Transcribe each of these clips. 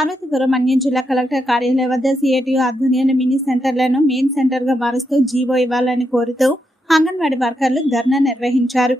పార్వతీపురం మన్యం జిల్లా కలెక్టర్ కార్యాలయం వద్ద సిఐటియు ఆధ్వర్యంలో మినీ సెంటర్లను మెయిన్ సెంటర్ గా మారుస్తూ జీవో ఇవ్వాలని కోరుతూ అంగన్వాడీ వర్కర్లు ధర్నా నిర్వహించారు.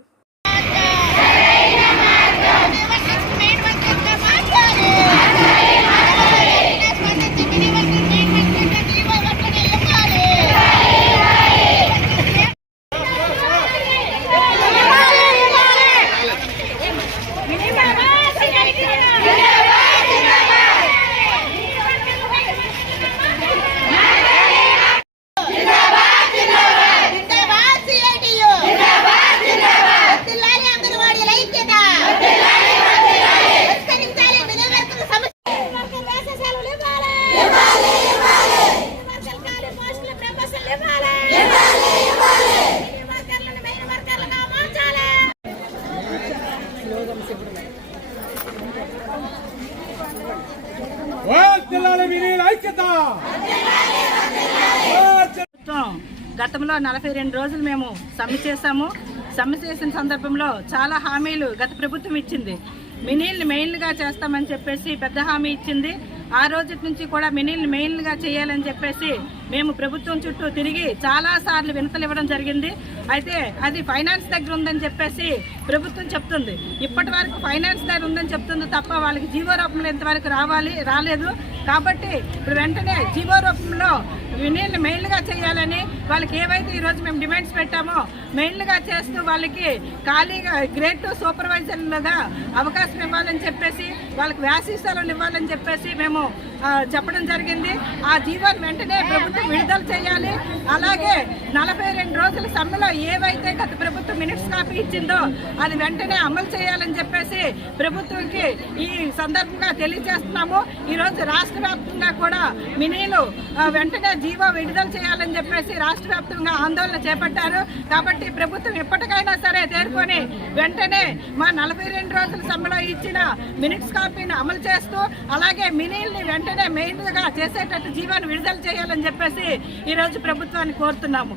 గతంలో 42 రోజులు మేము సమ్మె చేశాము. సమ్మె చేసిన సందర్భంలో చాలా హామీలు గత ప్రభుత్వం ఇచ్చింది. మినీల్ని మెయిన్లుగా చేస్తామని చెప్పేసి పెద్ద హామీ ఇచ్చింది. ఆ రోజు నుంచి కూడా మినీల్ని మెయిన్లుగా చేయాలని చెప్పేసి మేము ప్రభుత్వం చుట్టూ తిరిగి చాలా సార్లు వినతలు ఇవ్వడం జరిగింది. అయితే అది ఫైనాన్స్ దగ్గర ఉందని చెప్పేసి ప్రభుత్వం చెప్తుంది. ఇప్పటి వరకు ఫైనాన్స్ దగ్గర ఉందని చెప్తుంది తప్ప వాళ్ళకి జీవో రూపంలో ఇంతవరకు రాలేదు. కాబట్టి ఇప్పుడు వెంటనే జీవో రూపంలో మినీల్ని మెయిన్లుగా చేయాలని వాళ్ళకి ఏవైతే ఈరోజు మేము డిమాండ్స్ పెట్టామో మెయిన్లుగా చేస్తూ వాళ్ళకి ఖాళీగా గ్రేడ్ 2 సూపర్వైజర్లుగా అవకాశం ఇవ్వాలని చెప్పేసి వాళ్ళకి వ్యాసీ సెలవులు ఇవ్వాలని చెప్పేసి మేము చెప్పడం జరిగింది. ఆ జీవోని వెంటనే ప్రభుత్వం విడుదల చేయాలి. అలాగే 42 రోజుల సమ్మెలో ఏవైతే గత ప్రభుత్వం మినిట్స్ కాపీ ఇచ్చిందో అది వెంటనే అమలు చేయాలని చెప్పేసి ప్రభుత్వంకి ఈ సందర్భంగా తెలియజేస్తున్నాము. ఈరోజు రాష్ట్ర వ్యాప్తంగా కూడా మినీలు వెంటనే జీవో విడుదల చేయాలని చెప్పేసి రాష్ట్ర వ్యాప్తంగా ఆందోళన చేపట్టారు. కాబట్టి ప్రభుత్వం ఎప్పటికైనా సరే తేరుకొని వెంటనే మా 42 రోజుల సమ్మెలో ఇచ్చిన మినిట్స్ కాపీని అమలు చేస్తూ అలాగే మినీల్ని వెంటనే మెయిన్గా చేసేటట్టు జీవోని విడుదల చేయాలని చెప్పేసి ఈరోజు ప్రభుత్వాన్ని కోరుతున్నాము.